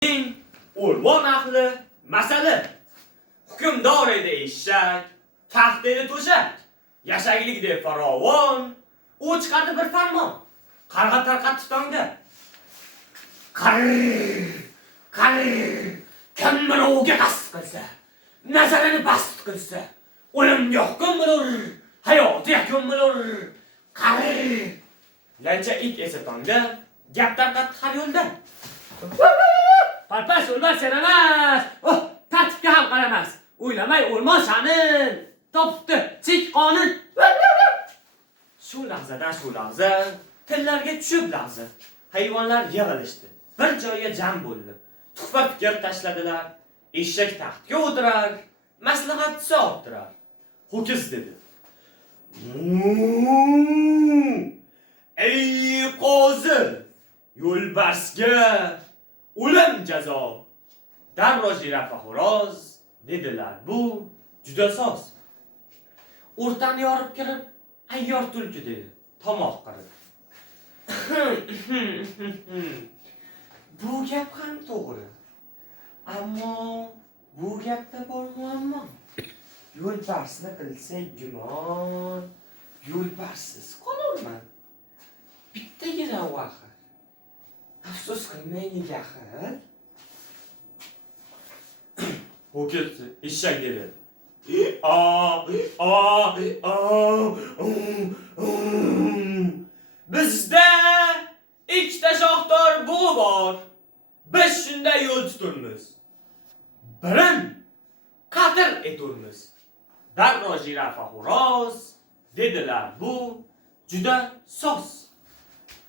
O'rmon ahli masala. Hukmdor edi eshak, taxt edi to'shak. Yashaglikda farovon, u chiqardi bir farmon. Qarg'a tarqatdi tongda. Kim birovga qasd qilsa, nazarini past qilsa, o'limga hukm bo'lur, hayoti yakun bo'lur. Lancha it esa tongda gap tarqatdi har yo'lda. Parpas o'lmas sen emas. Tartibga ham qaramas. O'ylamay o'lmon shanin. Topibdi chek qonun. Shu lahzadan shu lahza tillarga tushib lahza. Hayvonlar yig'ilishdi. Bir joyga jam bo'ldi. Tuhfa fikr tashladilar. Eshak taxtga o'tirar, maslahat so'rabdilar. Ho'kiz dedi: "Ey qozi, yo'lbarsga o'lim jazo." Darrov jirafa xo'roz dedilar: "Bu juda soz." O'rtani yorib kirib, ayyor tulki dedi, tomoq qirib. Bu gap ham to'g'ri. Ammo bu gapda bor muammo. Yo'lbarsni qilsak gumon, yo'lbarsiz qolurman. Bittagina vaqt. Afsus qilmay nigahir. Ho'kiz eshak dedi: Bizda ikkita shoxdor bug'i bor. Biz shunday yo'l tuturmiz. Birin qatr eturmiz. Darrov jirafa xo'roz dedilar: "Bu juda soz."